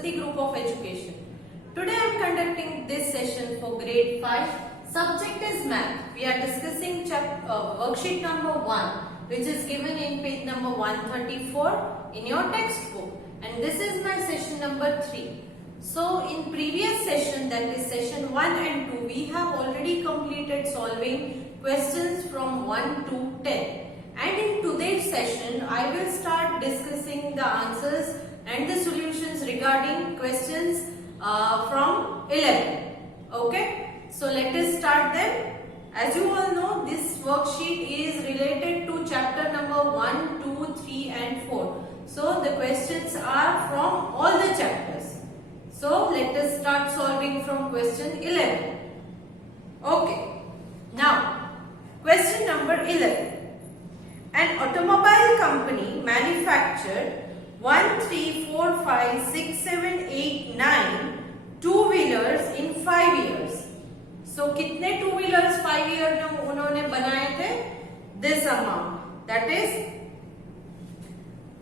Saraswati Group of Education. Today I am conducting this session for grade 5. Subject is math. We are discussing worksheet number 1, which is given in page number 134 in your textbook, and this is my session number 3. So in previous session, that is session 1 and 2, we have already completed solving questions from 1 to 10. And in today's session, I will start discussing the answers and the solutions regarding questions from 11. Okay, so let us start them. As you all know, this worksheet is related to chapter number 1, 2, 3 and 4. So the questions are from all the chapters. So let us start solving from question 11. Okay, now question number 11. An automobile company manufactured 1, 3, 4, 5, 6, 7, 8, 9 two-wheelers in 5 years. So कितने two-wheelers 5 years में उन्होंने बनाए थे? This amount, that is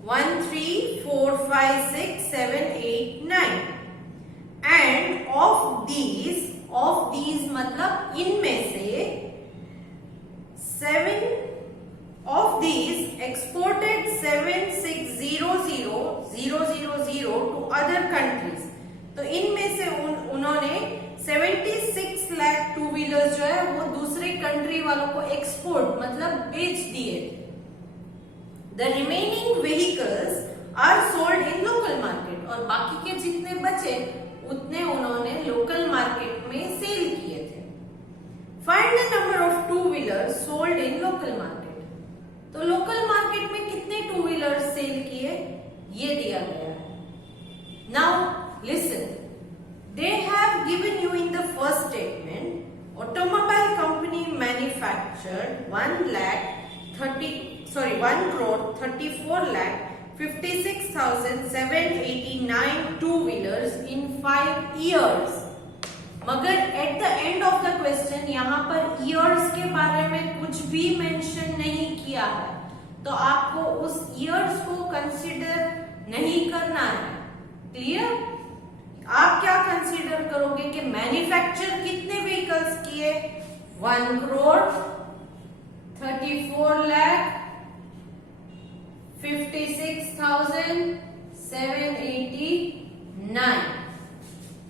1, 3, 4, 5, 6, 7, 8, 9. And of these मतलब इनमें से 7 of these exported 76,000,000 to other countries. तो इनमें से उन्होंने 76 लाख टू व्हीलर्स जो है वो दूसरे कंट्री वालों को एक्सपोर्ट मतलब बेच दिए थे. The remaining vehicles are sold in local market. और बाकी के जितने बचे उतने उन्होंने लोकल मार्केट में सेल किए थे. Find the number of two wheelers sold in local market. तो लोकल मार्केट में कितने टू व्हीलर सेल किए ये दिया गया है. Now listen, they have given you in the first statement automobile company manufactured 1,34,56,789 two wheelers in 5 years. मगर eight the end of the question यहाँ पर ईयर्स के बारे में कुछ भी मेंशन नहीं किया है, तो आपको उस ईयर्स को कंसीडर नहीं करना है. क्लियर? आप क्या कंसीडर करोगे कि मैन्युफैक्चर कितने व्हीकल्स किए? 1,34,56,789.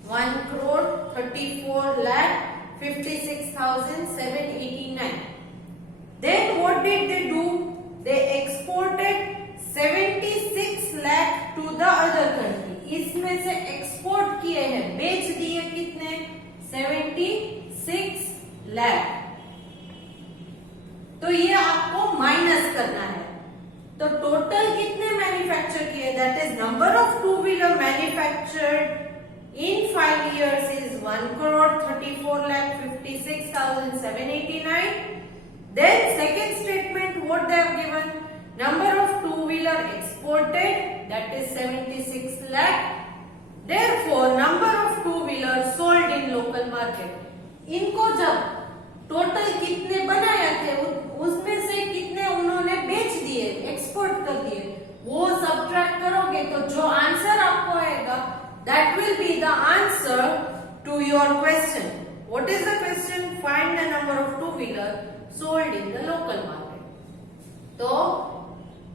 1,34,56,789. Then what did they do? They exported 76 lakh to the other country. इसमें से एक्सपोर्ट किए हैं, बेच दिए कितने? 76 लाख. तो ये आपको माइनस करना है. तो टोटल कितने मैन्युफैक्चर किए? That is number of two wheeler manufactured in 5 years is 1,34,56,789. Then second statement, what they have given? Number of two-wheeler exported, that is 76 lakh. Therefore, number of two-wheelers sold in local market. इनको जब total कितने बनाया थे उसमें से कितने उन्होंने बेच दिए, एक्सपोर्ट कर दिए, वो सब्ट्रैक्ट करोगे तो जो आंसर आपको आएगा that will be the answer to your question. What is the question? Find the number of two-wheeler sold in the local market. तो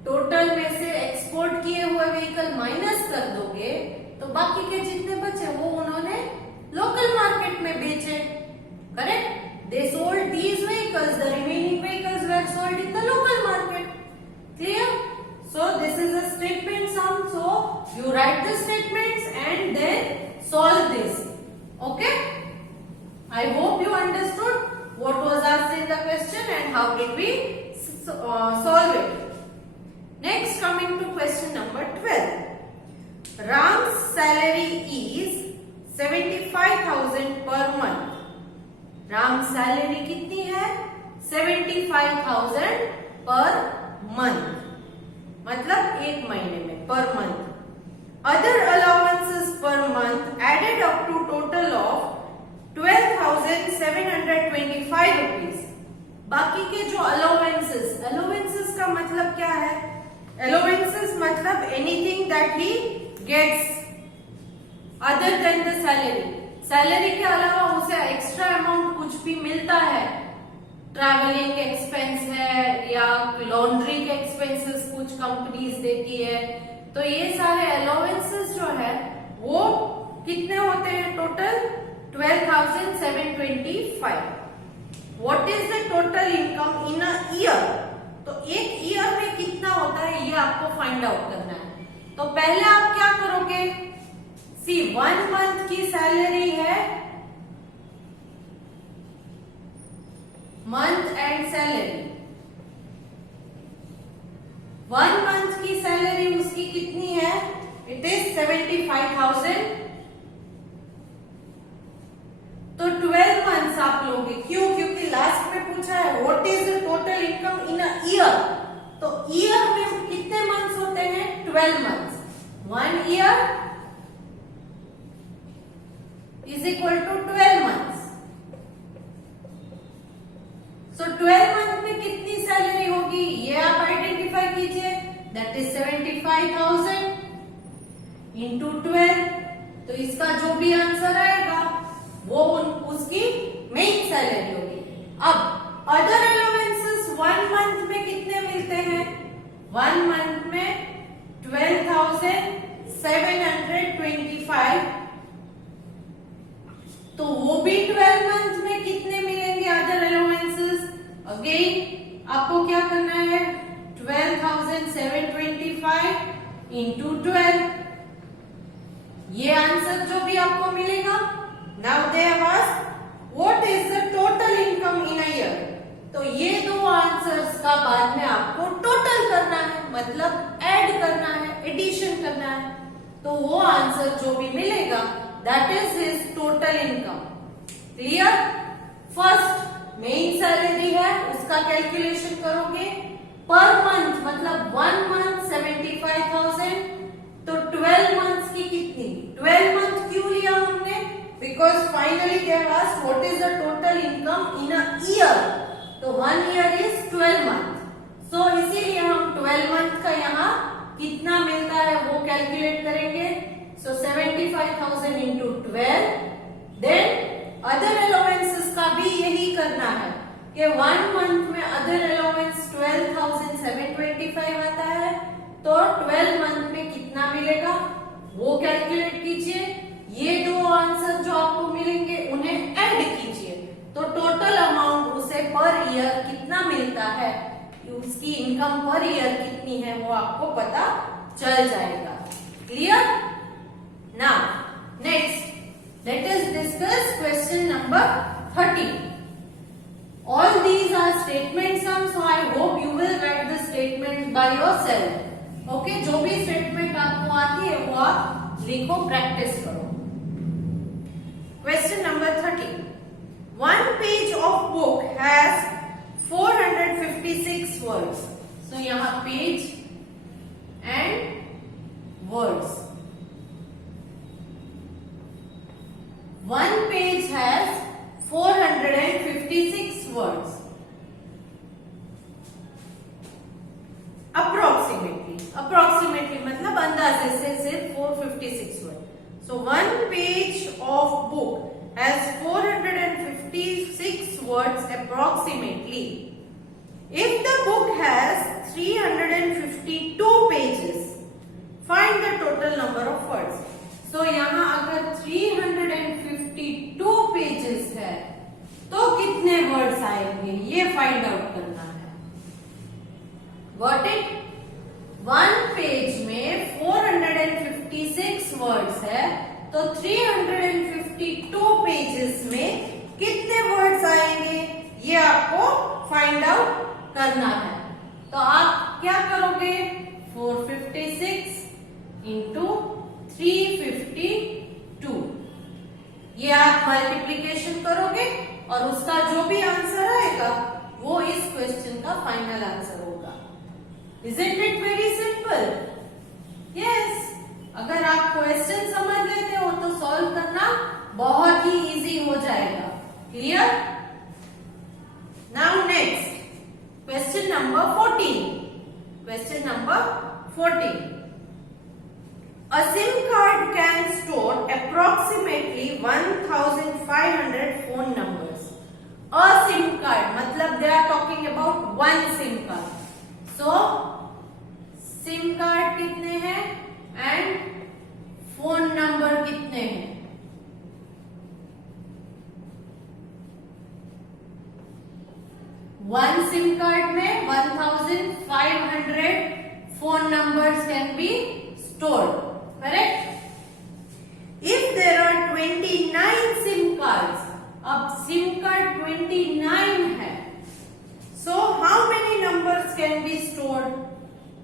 टोटल में से एक्सपोर्ट किए हुए व्हीकल माइनस कर दोगे तो बाकी के जितने बचे वो उन्होंने लोकल मार्केट में बेचे. Correct? They sold these vehicles. The remaining vehicles were sold in the local market. Clear? So this is a statement sum. So you write the statements and then solve this. Okay? I hope you understood what was asked in the question and how did we solve it. Next, coming to question number 12. Ram's salary is 75,000 per month. Ram's salary कितनी है? 75,000 per month. मतलब एक महीने में, per month. Other allowances per month added up to total of 12,725 rupees. बाकी के जो allowances का मतलब क्या है? Allowances मतलब anything that he gets other than the salary, salary के अलावा उसे एक्स्ट्रा अमाउंट कुछ भी मिलता है, ट्रैवलिंग एक्सपेंस है या लॉन्ड्री के एक्सपेंसेस कुछ कंपनीज देती है, तो ये सारे अलाउंसेस जो है वो कितने होते हैं? Total 12,725. What is the total income in a year? तो एक ईयर में कितना होता है ये आपको फाइंड आउट करना है। तो पहले आप क्या करोगे? सी 1 मंथ की सैलरी है, मंथ एंड सैलरी, 1 मंथ की सैलरी उसकी कितनी है? It is 75,000। तो 12 मंथ्स आप लोगे, क्यों? क्योंकि लास्ट में पूछा है what is the total income in a year. तो ईयर में कितने मंथ्स होते हैं? 12 months. 1 year is equal to 12 months. So 12 month में कितनी सैलरी होगी ये आप आइडेंटिफाई कीजिए। That is 75,000 into 12। तो इसका जो भी आंसर आएगा वो उसकी मेन सैलरी होगी। अब अदर अलाउंसेस 1 मंथ में कितने मिलते हैं? 1 मंथ में 12,725। तो वो भी 12 मंथ में कितने मिलेंगे अदर अलाउंसेस? अगेन आपको क्या करना है? 12,725 इंटू 12, ये आंसर जो भी आपको मिलेगा। Now they have asked what is the total income in a year? तो ये दो आंसर्स का बाद में आपको टोटल करना है, मतलब ऐड करना है, एडिशन करना है। तो वो आंसर जो भी मिलेगा that is his total income. Clear? First main salary है, उसका कैलकुलेशन करोगे पर मंथ, मतलब 1 मंथ 75,000। तो 12 मंथ्स की कितनी? 12 मंथ क्यों लिया हमने? Because finally they have asked what is the total income in a year. तो 1 year is 12 month. So इसीलिए हम 12 month का यहाँ कितना मिलता है वो कैलकुलेट करेंगे। So 75,000 into 12. Then other allowances का भी यही करना है कि 1 month में other allowance 12,725 आता है। तो 12 month में कितना मिलेगा वो कैलकुलेट कीजिए। ये दो आंसर जो आपको मिलेंगे उन्हें ऐड कीजिए, तो टोटल अमाउंट उसे पर ईयर कितना मिलता है, उसकी इनकम पर ईयर कितनी है वो आपको पता चल जाएगा। Clear? Now next let us discuss question number 30. All these are statement sums, so I hope you will write the statement by yourself. Okay, जो भी स्टेटमेंट आपको आती है वो आप लिखो, प्रैक्टिस करो। Question number 30. One page of book has 456 words. So यहाँ page and words. One page has 456 words. Approximately मतलब अंदाजे से सिर्फ 456 words. So one page of book has 456 words approximately. If the book has 352 pages, find the total number of words. So यहाँ अगर 352 pages है तो कितने words आएंगे ये फाइंड आउट करना है। Got it? वन पेज में 456 वर्ड्स है, तो 352 पेजेस में कितने वर्ड्स आएंगे ये आपको फाइंड आउट करना है। तो आप क्या करोगे? 456 इंटू 352, ये आप मल्टीप्लीकेशन करोगे और उसका जो भी आंसर आएगा वो इस क्वेश्चन का फाइनल आंसर होगा। Isn't it very simple? Yes. अगर आप क्वेश्चन समझ लेते हो तो सॉल्व करना बहुत ही इजी हो जाएगा। Clear? Now next question number 14. Question number 14. A SIM card can store approximately कितने हैं? वन सिम कार्ड में 1500 phone numbers can be stored, correct? If there are 29 SIM cards, अब सिम कार्ड 29 है, so how many numbers can be stored?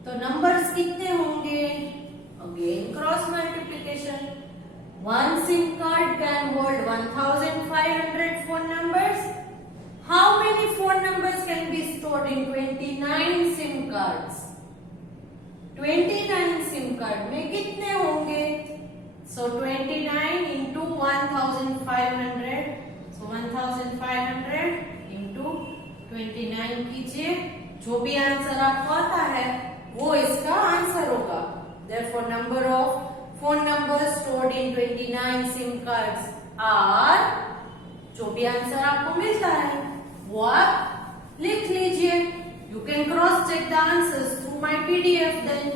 तो numbers कितने होंगे? Again cross multiplication. One SIM card can hold 1500 phone numbers. How many phone numbers can be stored in 29 SIM cards? 29 SIM card में कितने होंगे? So 29 into 1500. So 1500 into 29 कीजिए. जो भी answer आपको आता है वो इसका आंसर होगा. Therefore, number of phone numbers stored in 29 SIM cards are, जो भी आंसर आपको मिलता है वो आप लिख लीजिए. You can cross check the answers through my PDF then,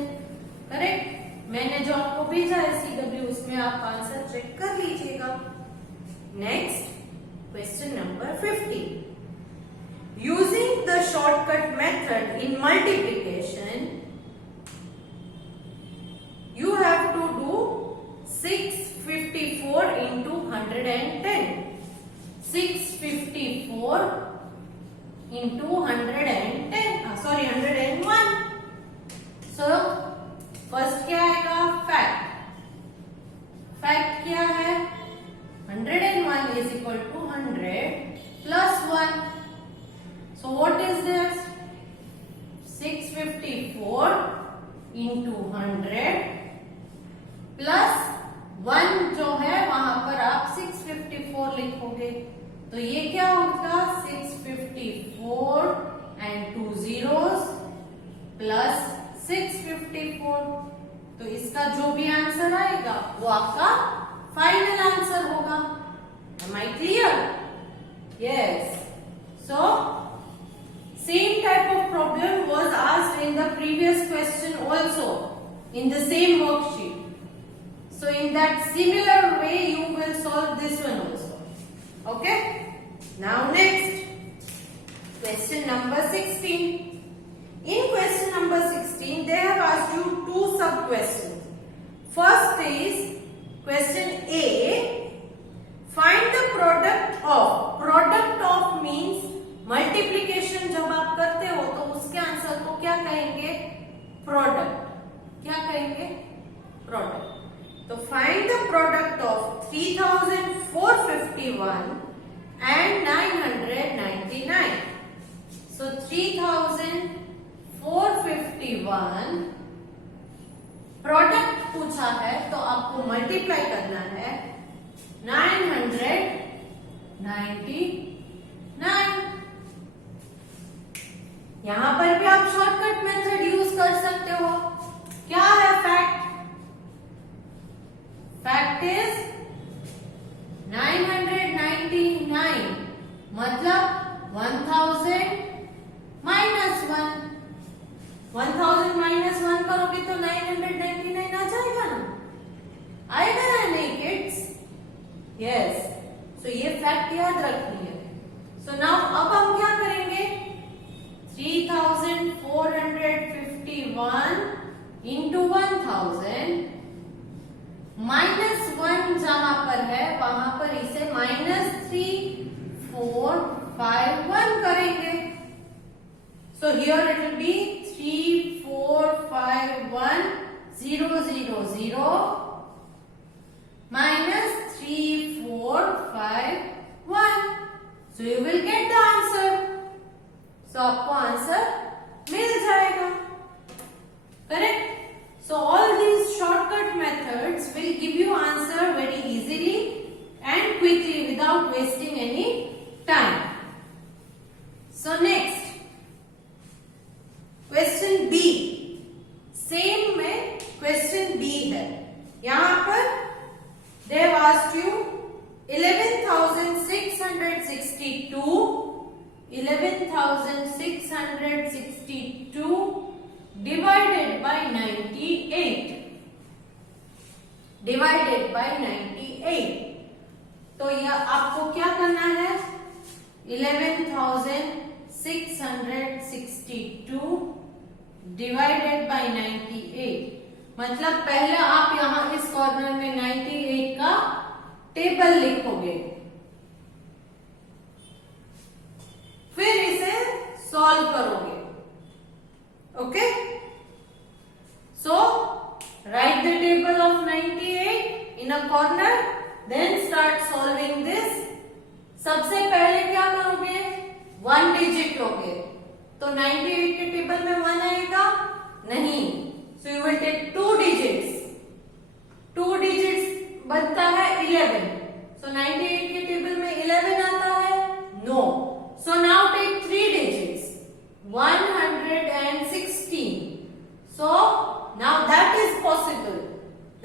correct? मैंने जो आपको भेजा है CW, उसमें आप आंसर चेक कर लीजिएगा. Next question number 50. Using the shortcut method in multiplication, you have to do 654 into 110. 654 into 110, sorry 101. So first क्या आएगा? फैक्ट. फैक्ट क्या है? 101 is equal to 100 plus 1. So what is this? 654 into 100 plus 1 जो है वहां पर आप 654 लिखोगे. तो ये क्या होगा? 654 and 2 zeros प्लस 654. तो इसका जो भी आंसर आएगा वो आपका फाइनल आंसर होगा. Am I clear? Yes. So same type of problem was asked in the previous question also in the same worksheet. So in that similar way you will solve this one also. Okay? Now next question number 16. In question number 16 they have asked you two sub questions. First is question A. Find the product of. Product of means multiplication जब आप करते हो तो उसके answer को क्या कहेंगे? Product. क्या कहेंगे? प्रोडक्ट. तो find the product of 3451 and 999. So 3451 product पूछा है तो आपको मल्टीप्लाई करना है 999. यहां पर भी आप शॉर्टकट मेथड यूज कर सकते हो. क्या है फैक्ट? फैक्ट इज 999 मतलब 1000 माइनस 1. 1000 माइनस 1 करोगे तो 999 आ जाएगा ना? आएगा ना नहीं किड्स? यस. सो ये फैक्ट याद रखनी है. सो नाउ अब हम क्या करेंगे? 3451 into 1000 माइनस 1 जहां पर है वहां पर इसे -3451 करेंगे. So here it will be 3451000 minus 3451. So you will get the answer. So आपको आंसर मिल जाएगा. Correct? So all these shortcut methods will give you answer very easily and quickly without wasting any time. So next question B. Same में question B है. यहां पर they have asked you 11,662 divided by 98. Divided by 98। तो यह आपको क्या करना है, 11,662 डिवाइडेड बाय 98। मतलब पहले आप यहां इस कॉर्नर में 98 का टेबल लिखोगे, फिर इसे सॉल्व करोगे। Okay, so write the table of 98 in a corner, then start solving this. सबसे पहले क्या करोगे, 1 डिजिट लोगे। तो 98 के टेबल में 1 आएगा नहीं, so you will take 2 digits. 2 digits बनता है 11। सो 98 के टेबल में 11 आता है, no. So now take 3 digits, 116। So now that is possible.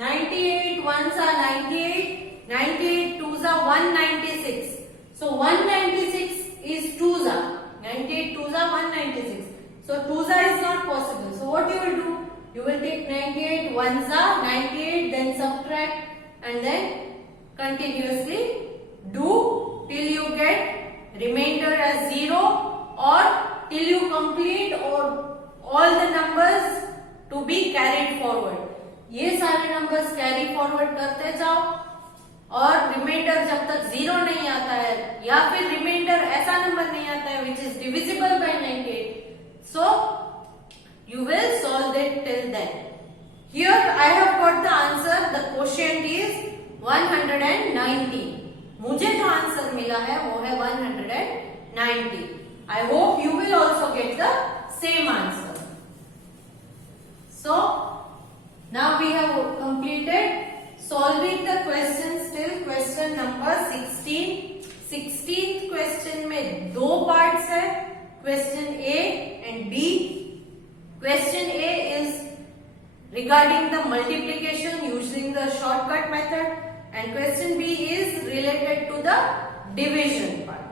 98 ones are 98, 98 twos are 196. So 196 is 2s are 98 2s are 196. So 2s are is not possible. So what you will do? You will take 98 ones are 98, then subtract and then continuously do till you get remainder as 0 or till you complete or all the numbers to be carried forward. ये सारे numbers carry forward करते जाओ और reminder जब तक 0 नहीं आता है या फिर रिमाइंडर ऐसा नंबर नहीं आता है which is divisible by 98, so you will solve it till then. Here I have got the answer, the quotient is 190। मुझे जो आंसर मिला है वो है 190। I hope you will also get the same answer. So now we have completed solving the questions till question number 16. 16th question में 2 parts है, question A and B. Question A is regarding the multiplication using the shortcut method and question B is related to the division part.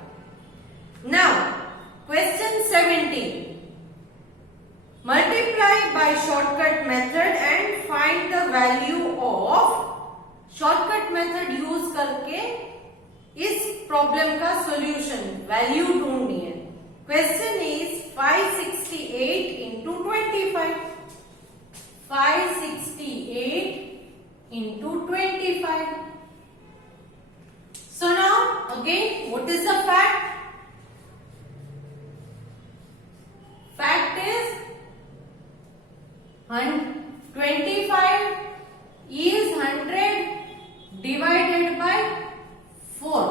Now question 17. Multiply by shortcut method and find the value of, shortcut method use करके इस problem का solution value ढूंढनी है। Question is 568 into 25। 568 into 25। So now again, what is the fact? Fact is 25 is 100 divided by 4।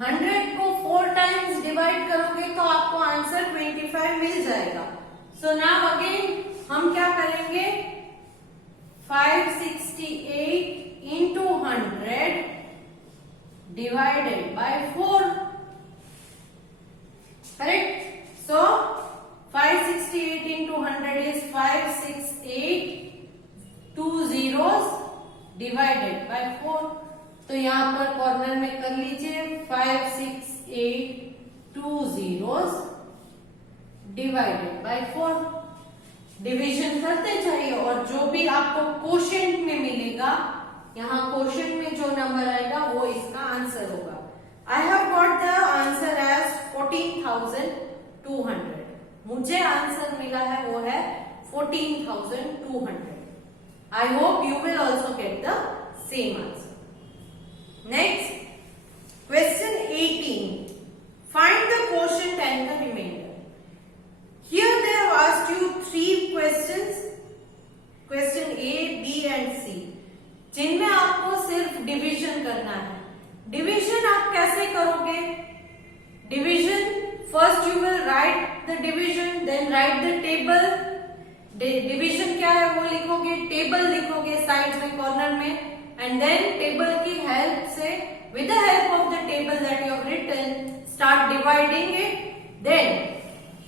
100 को 4 times divide करोगे तो आपको answer 25 मिल जाएगा। सो नाउ अगेन हम क्या करेंगे, 568 into 100 divided by 4, correct? So 568 into 100 is 568 2 zeros divided by 4। तो यहां पर कॉर्नर में कर लीजिए 568 2 zeros divided by 4। डिवीजन करते जाइए और जो भी आपको क्वोशिएंट में मिलेगा, यहाँ क्वोशिएंट में जो नंबर आएगा वो इसका आंसर होगा। I have got the answer as 14,200। मुझे आंसर मिला है वो है 14,200। I hope you will also get the same answer. Next question 18, find the quotient and the remainder. Here they have asked you 3 questions, question A, B and C, जिनमें आपको सिर्फ division करना है। डिवीजन आप कैसे करोगे? Division first you will write the division, then write the table. Division क्या है वो लिखोगे, टेबल लिखोगे साइड में कॉर्नर में, एंड देन टेबल की हेल्प से, with the help of the table that you have written, start dividing it. Then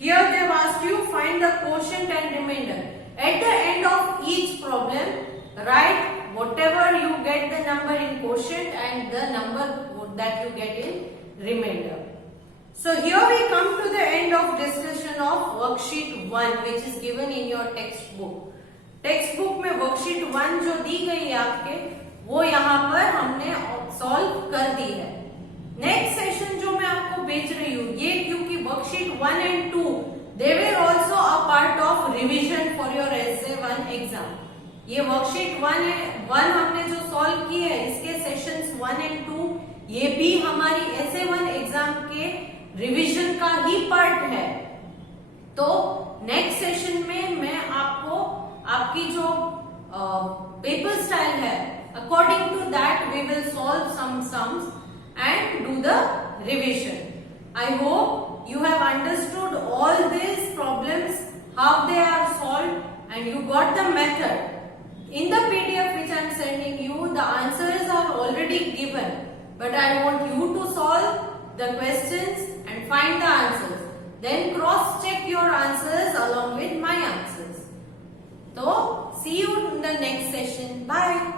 here they have asked you find the quotient and remainder. At the end of each problem right whatever you get the number in quotient and the number that you get in remainder. So here we come to the end of discussion of worksheet 1 which is given in your textbook. Text book में worksheet 1 जो दी गई है आपके, वो यहाँ पर हमने solve कर दी है। नेक्स्ट सेशन जो मैं आपको भेज रही हूँ, ये क्योंकि worksheet 1 and 2 they were also a part of revision for your essay 1 exam. ये वर्कशीट 1 हमने जो सॉल्व की है, इसके सेशंस 1 and 2 ये भी हमारी essay 1 एग्जाम के रिविजन का ही पार्ट है। तो नेक्स्ट सेशन में मैं आपको आपकी जो पेपर स्टाइल है, according to that we will solve some sums and do the revision. I hope you have understood all these problems, how they are solved, and you got the method. In the PDF which I am sending you, the answers are already given, but I want you to solve the questions and find the answers. Then cross check your answers along with my answers. So, see you in the next session. Bye.